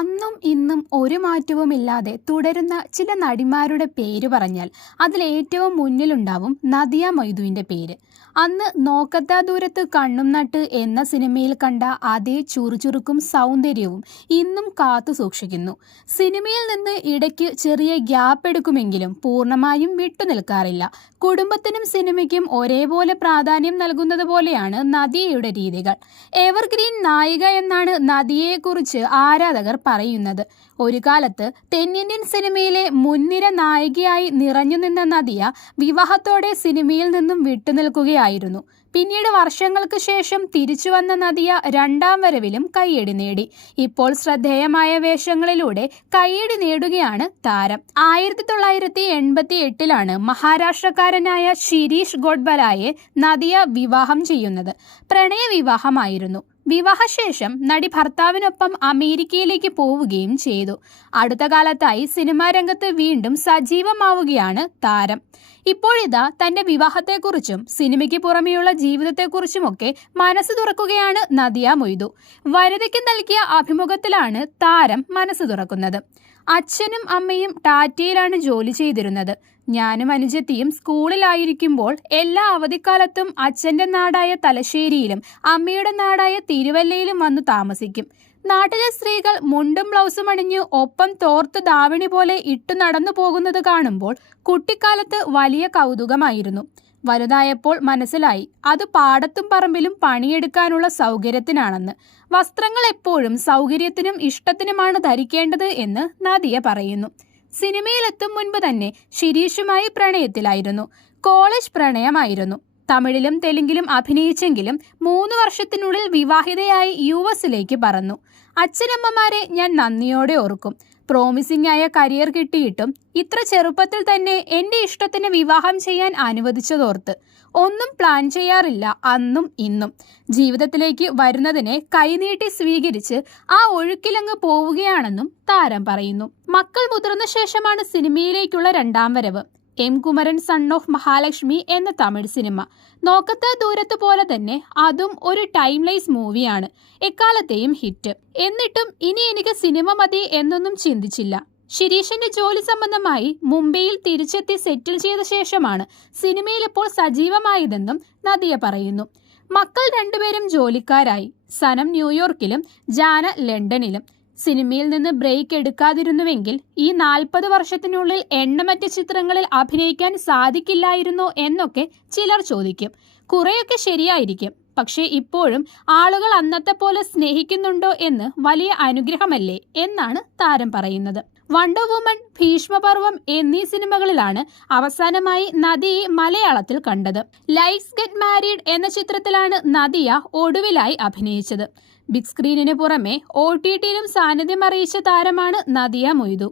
反 അന്നും ഇന്നും ഒരു മാറ്റവുമില്ലാതെ തുടരുന്ന ചില നടിമാരുടെ പേര് പറഞ്ഞാൽ അതിലേറ്റവും മുന്നിലുണ്ടാവും നദിയ മൊയ്തുവിന്റെ പേര്. അന്ന് നോക്കത്താ ദൂരത്ത് കണ്ണും നട്ട് എന്ന സിനിമയിൽ കണ്ട അതേ ചുറുചുറുക്കും സൗന്ദര്യവും ഇന്നും കാത്തു സൂക്ഷിക്കുന്നു. സിനിമയിൽ നിന്ന് ഇടയ്ക്ക് ചെറിയ ഗ്യാപ്പ് എടുക്കുമെങ്കിലും പൂർണമായും വിട്ടുനിൽക്കാറില്ല കുടുംബത്തിനും സിനിമയ്ക്കും ഒരേപോലെ പ്രാധാന്യം നൽകുന്നത് പോലെയാണ് നദിയയുടെ രീതികൾ. എവർഗ്രീൻ നായിക എന്നാണ് നദിയെക്കുറിച്ച് ആരാധകർ പറയുന്നത്. ഒരു കാലത്ത് തെന്നിന്ത്യൻ സിനിമയിലെ മുൻനിര നായികയായി നിറഞ്ഞു നിന്ന നദിയ വിവാഹത്തോടെ സിനിമയിൽ നിന്നും വിട്ടുനിൽക്കുകയായിരുന്നു പിന്നീട് വർഷങ്ങൾക്ക് ശേഷം തിരിച്ചു വന്ന നദിയ രണ്ടാം വരവിലും കയ്യടി നേടി. ഇപ്പോൾ ശ്രദ്ധേയമായ വേഷങ്ങളിലൂടെ കയ്യടി നേടുകയാണ് താരം. ആയിരത്തി തൊള്ളായിരത്തി എൺപത്തി എട്ടിലാണ് മഹാരാഷ്ട്രക്കാരനായ ശിരീഷ് ഗോഡ്ബലായെ നദിയ വിവാഹം ചെയ്യുന്നത്. പ്രണയ വിവാഹമായിരുന്നു വിവാഹശേഷം നടി ഭർത്താവിനൊപ്പം അമേരിക്കയിലേക്ക് പോവുകയും ചെയ്തു. അടുത്ത കാലത്തായി സിനിമാ രംഗത്ത് വീണ്ടും സജീവമാവുകയാണ് താരം. ഇപ്പോഴിതാ തന്റെ വിവാഹത്തെക്കുറിച്ചും സിനിമയ്ക്ക് പുറമെയുള്ള ജീവിതത്തെക്കുറിച്ചുമൊക്കെ മനസ്സ് തുറക്കുകയാണ് നദിയ മൊയ്തു. വനിതയ്ക്ക് നൽകിയ അഭിമുഖത്തിലാണ് താരം മനസ്സ് തുറക്കുന്നത്. അച്ഛനും അമ്മയും ടാറ്റയിലാണ് ജോലി ചെയ്തിരുന്നത്. ഞാനും അനുജത്തിയും സ്കൂളിലായിരിക്കുമ്പോൾ എല്ലാ അവധിക്കാലത്തും അച്ഛന്റെ നാടായ തലശ്ശേരിയിലും അമ്മയുടെ നാടായ തിരുവല്ലയിലും വന്ന് താമസിക്കും. നാട്ടിലെ സ്ത്രീകൾ മുണ്ടും ബ്ലൗസും അണിഞ്ഞ് ഒപ്പം തോർത്ത് ദാവണി പോലെ ഇട്ടു നടന്നു പോകുന്നത് കാണുമ്പോൾ കുട്ടിക്കാലത്ത് വലിയ കൗതുകമായിരുന്നു. വലുതായപ്പോൾ മനസ്സിലായി അത് പാടത്തും പറമ്പിലും പണിയെടുക്കാനുള്ള സൗകര്യത്തിനാണെന്ന്. വസ്ത്രങ്ങൾ എപ്പോഴും സൗകര്യത്തിനും ഇഷ്ടത്തിനുമാണ് ധരിക്കേണ്ടത് എന്ന് നദിയ പറയുന്നു. സിനിമയിലെത്തും മുൻപ് തന്നെ ശിരീഷുമായി പ്രണയത്തിലായിരുന്നു. കോളേജ് പ്രണയമായിരുന്നു. തമിഴിലും തെലുങ്കിലും അഭിനയിച്ചെങ്കിലും മൂന്ന് വർഷത്തിനുള്ളിൽ വിവാഹിതയായി യു എസിലേക്ക് പറന്നു. അച്ഛനമ്മമാരെ ഞാൻ നന്ദിയോടെ ഓർക്കും. പ്രോമിസിംഗ് ആയ കരിയർ കിട്ടിയിട്ടും ഇത്ര ചെറുപ്പത്തിൽ തന്നെ എന്റെ ഇഷ്ടത്തിന് വിവാഹം ചെയ്യാൻ അനുവദിച്ചതോർത്ത് ഒന്നും പ്ലാൻ ചെയ്യാറില്ല അന്നും ഇന്നും. ജീവിതത്തിലേക്ക് വരുന്നതിനെ കൈനീട്ടി സ്വീകരിച്ച് ആ ഒഴുക്കിലങ്ങ് പോവുകയാണെന്നും താരം പറയുന്നു. മക്കൾ മുതിർന്ന ശേഷമാണ് സിനിമയിലേക്കുള്ള രണ്ടാം വരവ്. M. Kumaran son of Mahalakshmi എന്ന തമിഴ് സിനിമ. നോക്കത്ത ദൂരത്ത് പോലെ തന്നെ അതും ഒരു ടൈംലൈസ് മൂവിയാണ്. എക്കാലത്തെയും ഹിറ്റ്. എന്നിട്ടും ഇനി എനിക്ക് സിനിമ മതി എന്നൊന്നും ചിന്തിച്ചില്ല. ശിരീഷിന്റെ ജോലി സംബന്ധമായി മുംബൈയിൽ തിരിച്ചെത്തി സെറ്റിൽ ചെയ്ത ശേഷമാണ് സിനിമയിൽ ഇപ്പോൾ സജീവമായതെന്നും നദിയ പറയുന്നു. മക്കൾ രണ്ടുപേരും ജോലിക്കാരായി. സനം ന്യൂയോർക്കിലും ജാന ലണ്ടനിലും. സിനിമയിൽ നിന്ന് ബ്രേക്ക് എടുക്കാതിരുന്നുവെങ്കിൽ ഈ നാൽപ്പത് വർഷത്തിനുള്ളിൽ എണ്ണമറ്റ ചിത്രങ്ങളിൽ അഭിനയിക്കാൻ സാധിക്കില്ലായിരുന്നു എന്നൊക്കെ ചിലർ ചോദിക്കും. കുറെയൊക്കെ ശരിയായിരിക്കും. പക്ഷേ ഇപ്പോഴും ആളുകൾ അന്നത്തെ പോലെ സ്നേഹിക്കുന്നുണ്ടോ എന്ന് വലിയ അനുഗ്രഹമല്ലേ എന്നാണ് താരം പറയുന്നത്. വണ്ടർ വുമൺ ഭീഷ്മപർവം എന്നീ സിനിമകളിലാണ് അവസാനമായി നദിയെ മലയാളത്തിൽ കണ്ടത്. ലൈറ്റ്സ് ഗെറ്റ് മാരീഡ് എന്ന ചിത്രത്തിലാണ് നദിയ ഒടുവിലായി അഭിനയിച്ചത്. ബിഗ് സ്ക്രീനിന് പുറമെ ഒ ടി ടിയിലും സാന്നിധ്യം അറിയിച്ച താരമാണ് നദിയ മൊയ്തു.